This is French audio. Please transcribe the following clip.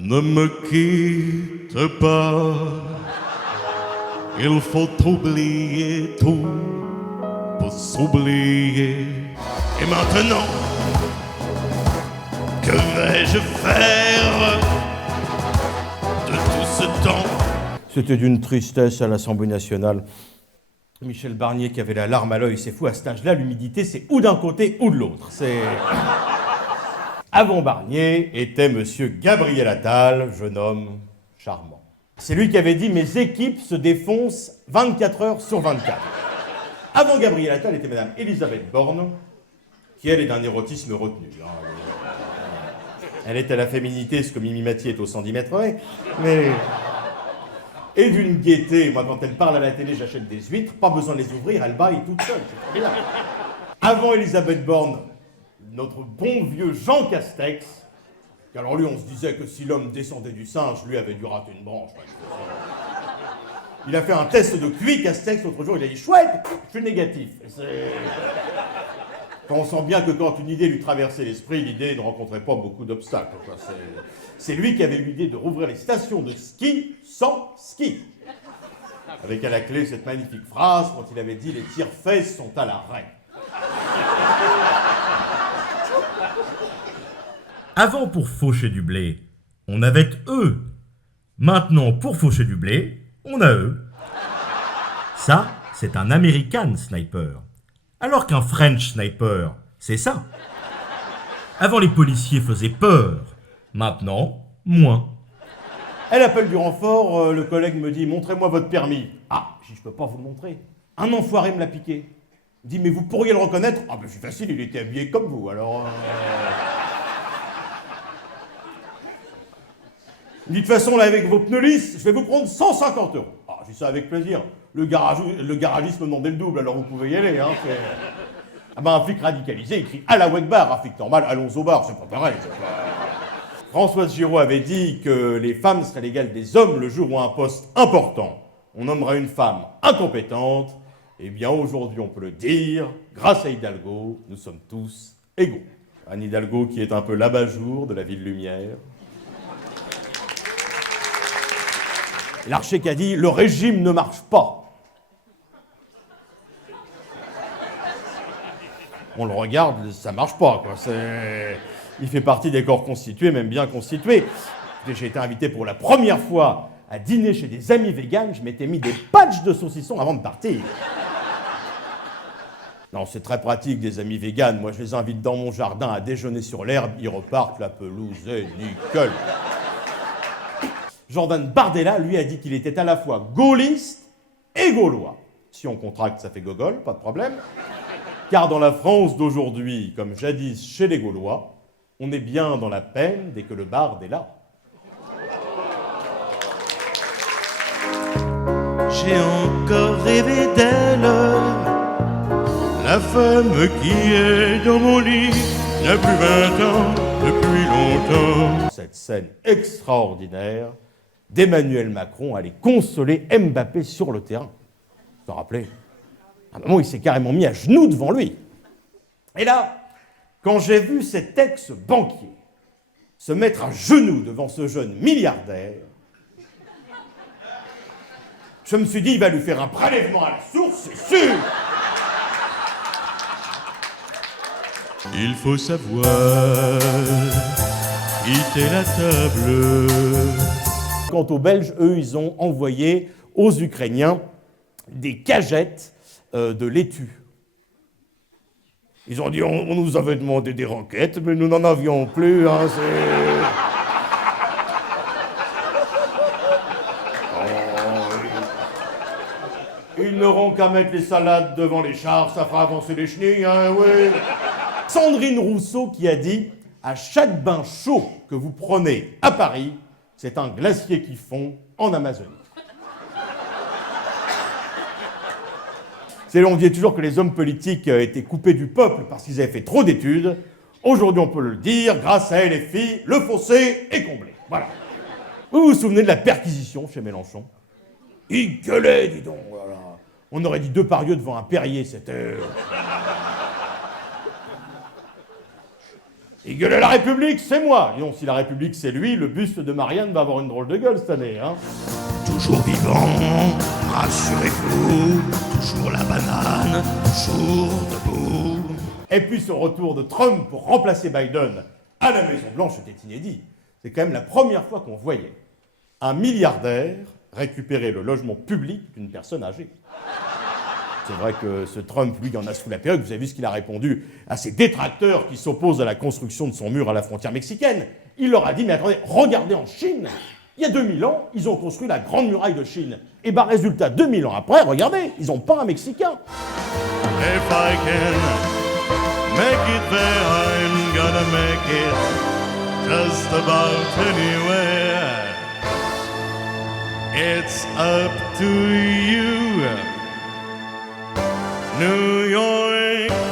Ne me quitte pas, il faut oublier tout pour s'oublier. Et maintenant, que vais-je faire de tout ce temps? C'était d'une tristesse à l'Assemblée nationale. Michel Barnier qui avait la larme à l'œil, c'est fou, à cet âge-là, l'humidité, c'est ou d'un côté ou de l'autre. C'est... Avant Barnier était monsieur Gabriel Attal, jeune homme charmant. C'est lui qui avait dit « Mes équipes se défoncent 24 heures sur 24 ». Avant Gabriel Attal était madame Elisabeth Borne, qui elle est d'un érotisme retenu. Elle est à la féminité ce que Mimi Mathieu est au 110 mètres près, mais... Et d'une gaieté, moi quand elle parle à la télé, j'achète des huîtres, pas besoin de les ouvrir, elle baille toute seule, c'est très bien. Avant Elisabeth Borne, notre bon vieux Jean Castex, alors lui on se disait que si l'homme descendait du singe, lui avait dû rater une branche. Il a fait un test de QI Castex l'autre jour, il a dit « Chouette, je suis négatif ». On sent bien que quand une idée lui traversait l'esprit, l'idée ne rencontrait pas beaucoup d'obstacles. C'est lui qui avait eu l'idée de rouvrir les stations de ski sans ski. Avec à la clé cette magnifique phrase quand il avait dit « Les tire-fesses sont à l'arrêt ». Avant, pour faucher du blé, on avait eux. Maintenant, pour faucher du blé, on a eux. Ça, c'est un American sniper. Alors qu'un French sniper, c'est ça. Avant, les policiers faisaient peur. Maintenant, moins. Elle appelle du renfort, le collègue me dit « Montrez-moi votre permis ». Ah, je ne peux pas vous le montrer. Un enfoiré me l'a piqué. Il dit « Mais vous pourriez le reconnaître ?» Ah ben c'est facile, il était habillé comme vous, alors... Il dit « De toute façon, là, avec vos pneus lisses, je vais vous prendre 150 €. Ah, j'ai ça avec plaisir. Le garagiste me demandait le double, alors vous pouvez y aller, hein. Ah ben, un flic radicalisé, il crie « Allah Akbar », un flic normal, allons au bar, c'est pas pareil. Françoise Giraud avait dit que les femmes seraient l'égale des hommes le jour où un poste important, on nommera une femme incompétente. Eh bien, aujourd'hui, on peut le dire, grâce à Hidalgo, nous sommes tous égaux. Anne Hidalgo qui est un peu l'abat-jour de la ville lumière. L'archer qui a dit « Le régime ne marche pas ». On le regarde, ça marche pas, quoi. Il fait partie des corps constitués, même bien constitués. J'ai été invité pour la première fois à dîner chez des amis véganes, je m'étais mis des patchs de saucisson avant de partir. Non, c'est très pratique, des amis véganes. Moi, je les invite dans mon jardin à déjeuner sur l'herbe, ils repartent, la pelouse est nickel. Jordan Bardella, lui, a dit qu'il était à la fois gaulliste et gaulois. Si on contracte, ça fait gogol, pas de problème. Car dans la France d'aujourd'hui, comme jadis chez les Gaulois, on est bien dans la peine dès que le barde est là. J'ai encore rêvé d'elle, la femme qui est dans mon lit, il y a plus 20 ans, depuis longtemps. Cette scène extraordinaire d'Emmanuel Macron aller consoler Mbappé sur le terrain. Vous vous rappelez ? À un moment, il s'est carrément mis à genoux devant lui. Et là, quand j'ai vu cet ex-banquier se mettre à genoux devant ce jeune milliardaire, je me suis dit, il va lui faire un prélèvement à la source, c'est sûr. Il faut savoir quitter la table. Quant aux Belges, eux, ils ont envoyé aux Ukrainiens des cagettes de laitue. Ils ont dit, on nous avait demandé des roquettes, mais nous n'en avions plus. Hein, Ils n'auront qu'à mettre les salades devant les chars, ça fera avancer les chenilles, hein, oui. Sandrine Rousseau qui a dit « À chaque bain chaud que vous prenez à Paris, c'est un glacier qui fond en Amazonie. » On disait toujours que les hommes politiques étaient coupés du peuple parce qu'ils avaient fait trop d'études. Aujourd'hui, on peut le dire, grâce à LFI, le fossé est comblé. Voilà. Vous vous souvenez de la perquisition chez Mélenchon? Il gueulait, dis donc, voilà. On aurait dit Depardieu devant un Perrier, c'était... Il gueulait la République, c'est moi. Et non, si la République c'est lui, le buste de Marianne va avoir une drôle de gueule cette année, hein. Toujours vivant, rassurez-vous, toujours la banane, toujours debout. Et puis ce retour de Trump pour remplacer Biden à la Maison-Blanche était inédit. C'est quand même la première fois qu'on voyait un milliardaire récupérer le logement public d'une personne âgée. C'est vrai que ce Trump, lui, il en a sous la perruque. Vous avez vu ce qu'il a répondu à ses détracteurs qui s'opposent à la construction de son mur à la frontière mexicaine. Il leur a dit, mais attendez, regardez en Chine, il y a 2000 ans, ils ont construit la Grande Muraille de Chine. Et ben résultat, 2000 ans après, regardez, ils n'ont pas un Mexicain. If I can make it there, I'm gonna make it just about anywhere. It's up to you, New York.